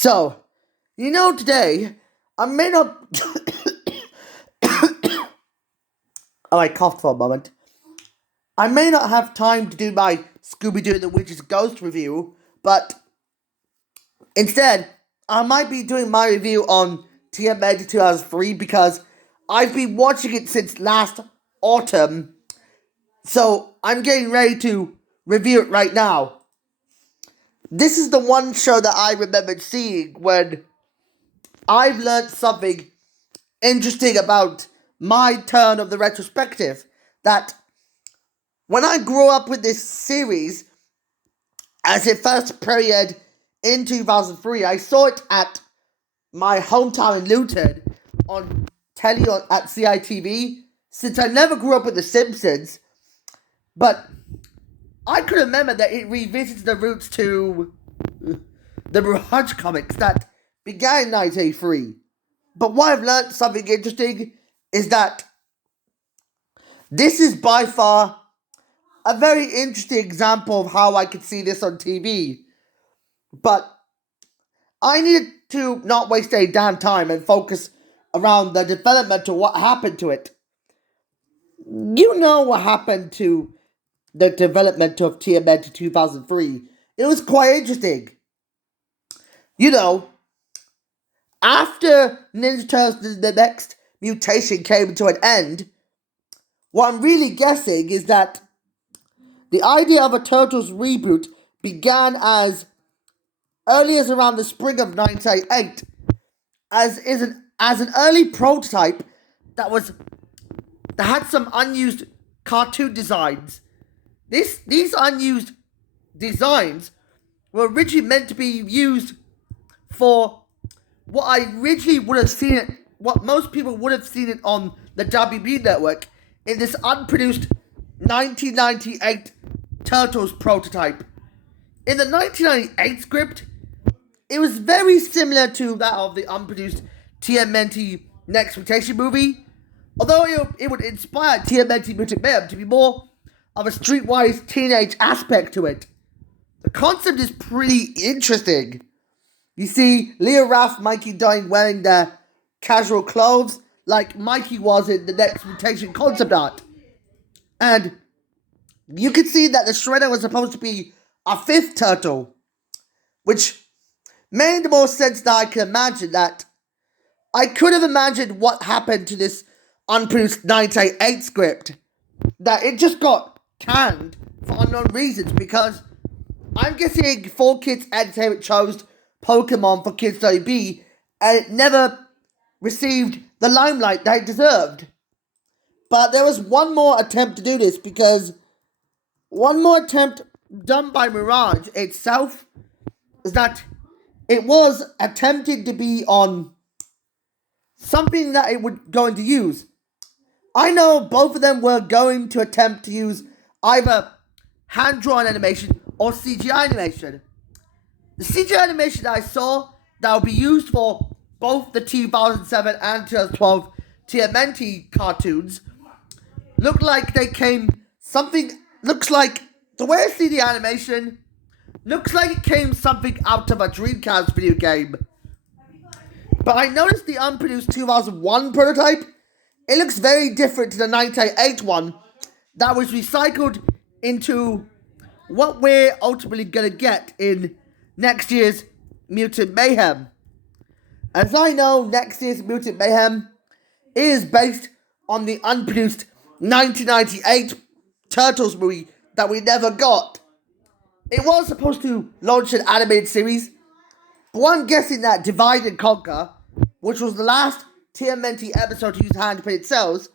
So, today, I may not. Oh, I coughed for a moment. I may not have time to do my Scooby Doo the Witch's Ghost review, but instead, I might be doing my review on TMNT 2003 because I've been watching it since last autumn, so I'm getting ready to review it right now. This is the one show that I remembered seeing when I've learned something interesting about my turn of the retrospective. That when I grew up with this series, as it first premiered in 2003, I saw it at my hometown in Luton on telly at CITV. Since I never grew up with The Simpsons, but I could remember that it revisits the roots to the Mirage comics that began in 1983. But what I've learned something interesting is that this is by far a very interesting example of how I could see this on TV. But I needed to not waste any damn time and focus around the development of what happened to it. You know what happened to the development of TMNT 2003. It was quite interesting. After Ninja Turtles The Next Mutation came to an end, what I'm really guessing is that the idea of a Turtles reboot began as early as around the spring of 1998, as an early prototype that had some unused cartoon designs. These unused designs were originally meant to be used for what I originally would have seen it, what most people would have seen it on the WB network in this unproduced 1998 Turtles prototype. In the 1998 script, it was very similar to that of the unproduced TMNT Next Mutation movie, although it would inspire TMNT Mutant Mayhem to be more of a streetwise teenage aspect to it. The concept is pretty interesting. You see Leo, Raph, Mikey dying wearing their casual clothes like Mikey was in the Next Mutation concept art. And you can see that the Shredder was supposed to be a fifth turtle, which made the most sense that I can imagine. That I could have imagined what happened to this unproduced 1998 script, that it just got canned for unknown reasons, because I'm guessing 4Kids Entertainment chose Pokemon for Kids WB and it never received the limelight that it deserved. But there was one more attempt to do this, because one more attempt done by Mirage itself is that it was attempted to be on something that it was going to use. I know both of them were going to attempt to use either hand-drawn animation or CGI animation. The CGI animation that I saw that will be used for both the 2007 and 2012 TMNT cartoons look like they came something, looks like, the way I see the animation, looks like it came something out of a Dreamcast video game. But I noticed the unproduced 2001 prototype, it looks very different to the 1998 one that was recycled into what we're ultimately gonna get in next year's Mutant Mayhem. As I know, next year's Mutant Mayhem is based on the unproduced 1998 Turtles movie that we never got. It was supposed to launch an animated series, but I'm guessing that Divide and Conquer, which was the last TMNT episode to use hand-painted cells,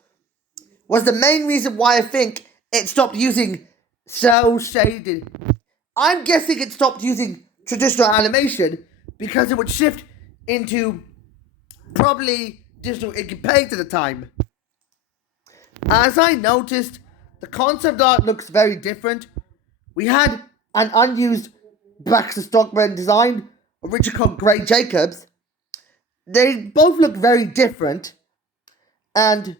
was the main reason why I think it stopped using cel shaded. I'm guessing it stopped using traditional animation because it would shift into probably digital ink and paint at the time. As I noticed, the concept art looks very different. We had an unused Baxter Stockman design, originally called Gray Jacobs. They both look very different, and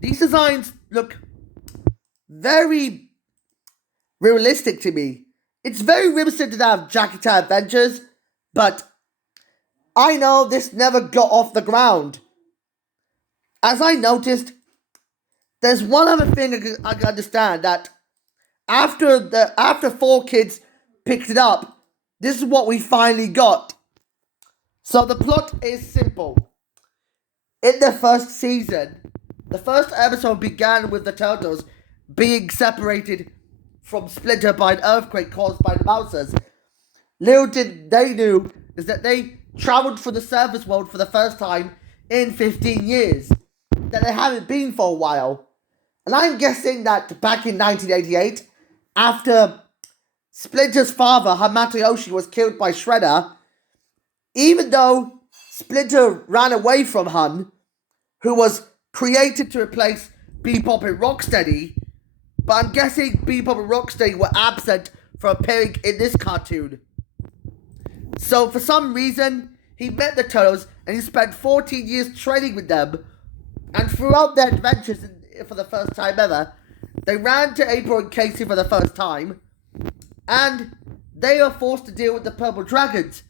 these designs look very realistic to me. It's very reminiscent to that of Jackie Chan Adventures, but I know this never got off the ground. As I noticed, there's one other thing I can understand that after 4 Kids picked it up, this is what we finally got. So the plot is simple. In the first season, the first episode began with the turtles being separated from Splinter by an earthquake caused by the Mousers. Little did they know is that they traveled through the surface world for the first time in 15 years. That they haven't been for a while. And I'm guessing that back in 1988, after Splinter's father, Hamatoyoshi, was killed by Shredder, even though Splinter ran away from Hun, who was created to replace Bebop and Rocksteady, but I'm guessing Bebop and Rocksteady were absent from appearing in this cartoon. So for some reason, he met the Turtles and he spent 14 years training with them, and throughout their adventures for the first time ever, they ran to April and Casey for the first time, and they are forced to deal with the Purple Dragons,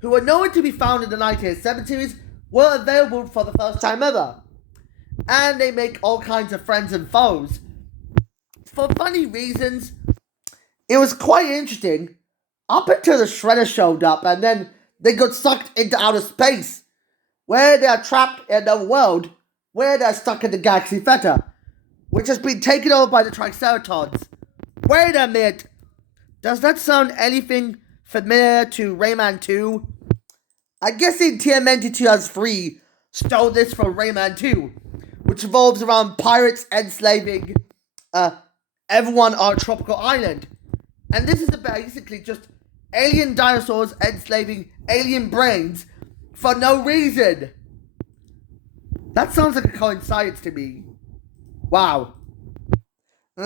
who were nowhere to be found in the 1987 series, were available for the first time ever. And they make all kinds of friends and foes. For funny reasons, it was quite interesting, up until the Shredder showed up, and then they got sucked into outer space, where they are trapped in a world where they're stuck in the Galaxy Theta, which has been taken over by the Triceratons. Wait a minute, does that sound anything familiar to Rayman 2? I guess in TMNT 2003 stole this from Rayman 2, which revolves around pirates enslaving everyone on a tropical island. And this is basically just alien dinosaurs enslaving alien brains for no reason. That sounds like a coincidence to me. Wow.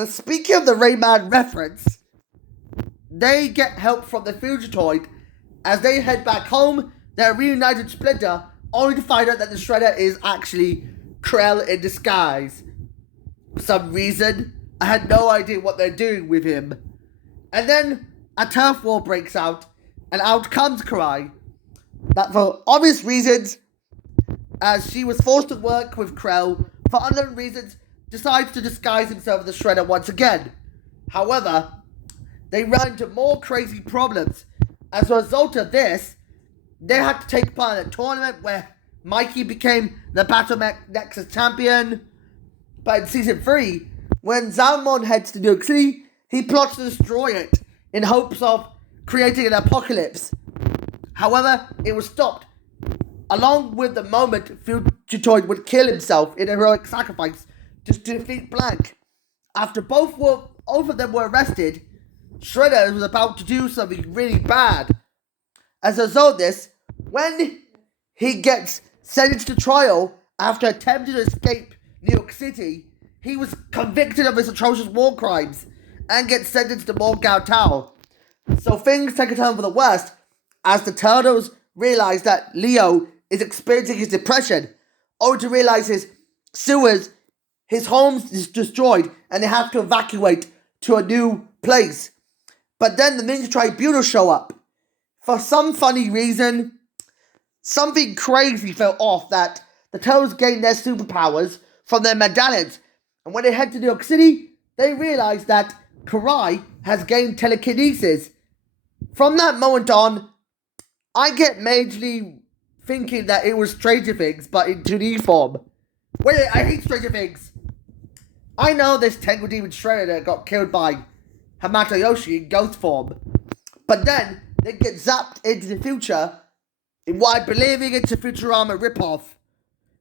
Speaking of the Rayman reference, they get help from the Fugitoid. As they head back home, they're reunited with Splinter, only to find out that the Shredder is actually Krell in disguise. For some reason, I had no idea what they're doing with him. And then a turf war breaks out, and out comes Karai. That, for obvious reasons, as she was forced to work with Krell, for unknown reasons, decides to disguise himself as the Shredder once again. However, they run into more crazy problems. As a result of this, they had to take part in a tournament where Mikey became the Battle Nexus champion. But in Season 3, when Zalmon heads to New York City, he plots to destroy it in hopes of creating an apocalypse. However, it was stopped, along with the moment Fugitoid would kill himself in a heroic sacrifice to defeat Blank. After both of them were arrested, Shredder was about to do something really bad. As a result of this, when he gets sentenced to trial after attempting to escape New York City, he was convicted of his atrocious war crimes and gets sentenced to Morgao Tau. So things take a turn for the worst as the Turtles realize that Leo is experiencing his depression, only to realize his sewers, his home's is destroyed, and they have to evacuate to a new place. But then the Ninja Tribunal show up. For some funny reason, something crazy fell off that the Turtles gained their superpowers from their medallions. And when they head to New York City, they realize that Karai has gained telekinesis. From that moment on, I get majorly thinking that it was Stranger Things, but in 2D form. Wait, I hate Stranger Things. I know this Tengu Demon Shredder that got killed by Hamatoyoshi in ghost form. But then, they get zapped into the future in what I believe it's a Futurama ripoff.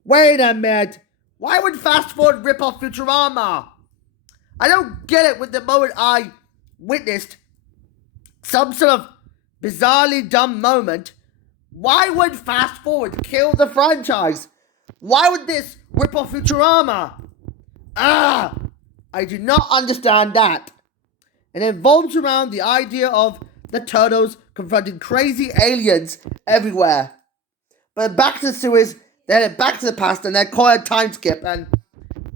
Wait a minute. Why would Fast Forward rip off Futurama? I don't get it with the moment I witnessed some sort of bizarrely dumb moment. Why would Fast Forward kill the franchise? Why would this rip off Futurama? I do not understand that. It involves around the idea of the Turtles confronting crazy aliens everywhere. But back to the sewers, they're back to the past and they're caught a time skip and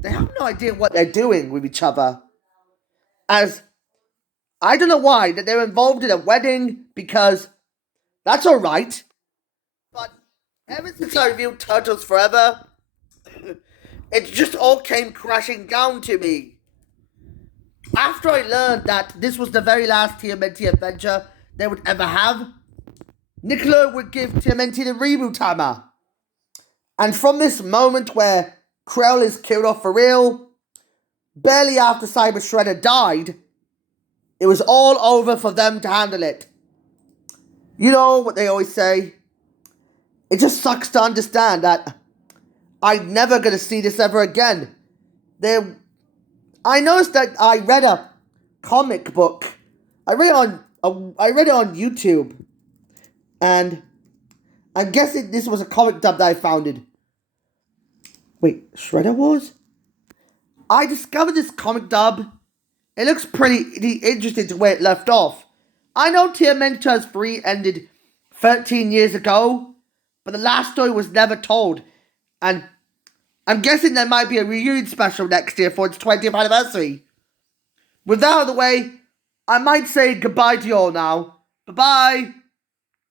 they have no idea what they're doing with each other. As I don't know why that they're involved in a wedding because that's alright. But Ever since I reviewed Turtles Forever, it just all came crashing down to me. After I learned that this was the very last TMNT adventure they would ever have, Nickelodeon would give TMNT the reboot hammer. And from this moment where Krell is killed off for real, barely after Cyber Shredder died, it was all over for them to handle it. You know what they always say? It just sucks to understand that I'm never going to see this ever again. I noticed that I read a comic book. I read it on YouTube, and I'm guessing this was a comic dub that I founded. Wait, Shredder Wars? I discovered this comic dub. It looks pretty interesting to where it left off. I know TMNT 3 ended 13 years ago, but the last story was never told, and I'm guessing there might be a reunion special next year for its 20th anniversary. With that out of the way, I might say goodbye to you all now. Bye-bye.